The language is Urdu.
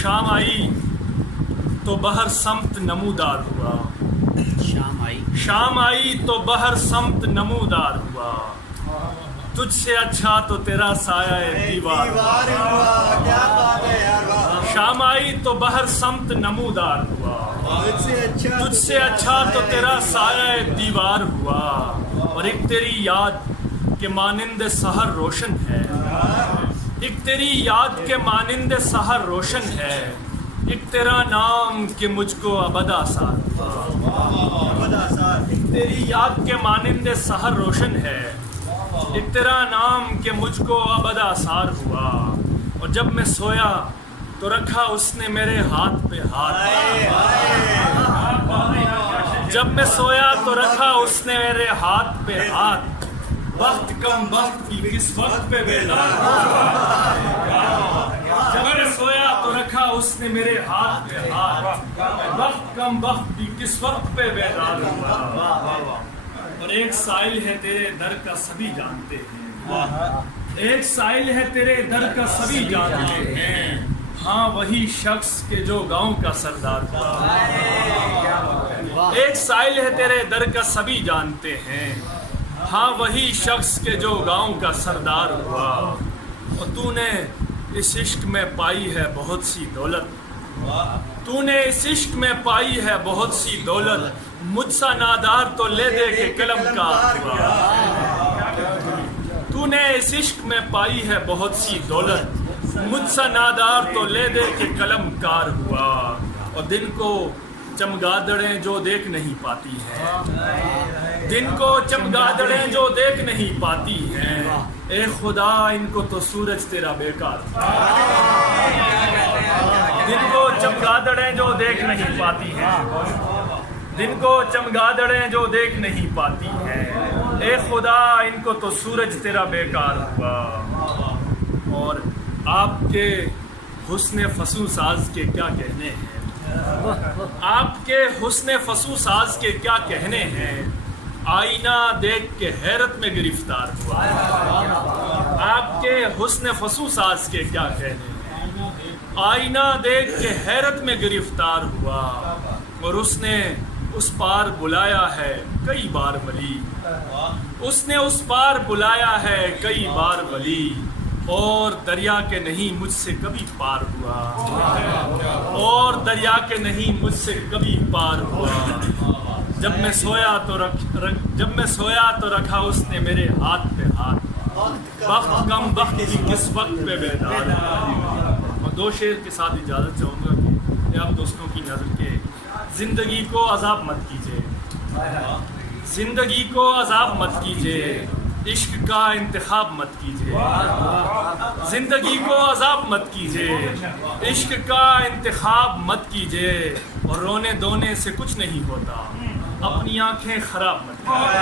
شام آئی تو بہر سمت نمودار ہوا، شام آئی تو بہر سمت نمودار ہوا، تجھ سے اچھا تو تیرا سایہ دیوار ہوا۔ شام آئی تو بہر سمت نمودار ہوا، تجھ سے اچھا تو تیرا سایہ دیوار ہوا، اور ایک تیری یاد کے مانند سحر روشن ہے، ایک تیری یاد کے مانند سحر روشن ہے، ایک تیرا نام کہ مجھ کو ابد آثار ہوا، ایک تیری یاد کے مانند سحر روشن ہے، ایک تیرا نام کہ مجھ کو ابد آثار ہوا، اور جب میں سویا تو رکھا اس نے میرے ہاتھ پہ ہاتھ، جب میں سویا تو رکھا اس نے میرے ہاتھ پہ ہاتھ، وقت کم وقت کی کس وقت پہ بیدار ہوا، جب میں سویا تو رکھا اس نے میرے ہاتھ پہ ہاتھ، وقت کم وقت کی کس وقت پہ بیدار ہوا، اور ایک سائل ہے تیرے در کا سبھی جانتے ہیں، ایک سائل ہے تیرے در کا سبھی جانتے ہیں، ہاں وہی شخص کے جو گاؤں کا سردار ہوا، ایک سائل ہے تیرے در کا سبھی جانتے ہیں، ہاں وہی شخص کے جو گاؤں کا سردار ہوا، اور تو نے اس عشق میں پائی ہے بہت سی دولت، تو نے اس عشق میں پائی ہے بہت سی دولت، مجھ سا نادار تو لے دے کے قلم کار ہوا، تو نے اس عشق میں پائی ہے بہت سی دولت، مجھ سا نادار تو لے دے کے قلم کار ہوا، اور دن کو چمگادڑیں جو دیکھ نہیں پاتی ہیں، دن کو چمگادڑیں جو دیکھ نہیں پاتی ہیں، اے خدا ان کو تو سورج تیرا بیکار تھا، دن کو چمگادڑیں جو دیکھ نہیں پاتی ہیں، دن کو چمگادڑیں جو دیکھ نہیں پاتی ہیں، اے خدا ان کو تو سورج تیرا بیکار ہوا، اور آپ کے حسن فسوں ساز کے کیا کہنے ہیں، آپ کے حسن فسوں ساز کے کیا کہنے ہیں، آئینہ دیکھ کے حیرت میں گرفتار ہوا، آپ کے حسن فسوں ساز کے کیا کہنے ہیں، آئینہ دیکھ کے حیرت میں گرفتار ہوا، اور اس نے اس پار بلایا ہے کئی بار ولی، اس نے اس پار بلایا ہے کئی بار ولی، اور دریا کے نہیں مجھ سے کبھی پار ہوا، اور دریا کے نہیں مجھ سے کبھی پار ہوا، جب میں سویا تو رکھا اس نے میرے ہاتھ پہ ہاتھ، وقت کم وقت کی کس وقت پہ بیدار ہوا۔ اور دو شعر کے ساتھ اجازت چاہوں گا کہ آپ دوستوں کی نظر کے زندگی کو عذاب مت کیجیے، زندگی کو عذاب مت کیجیے، عشق کا انتخاب مت کیجیے، زندگی کو عذاب مت کیجیے، عشق کا انتخاب مت کیجیے، اور رونے دھونے سے کچھ نہیں ہوتا، اپنی آنکھیں خراب مت کیجیے،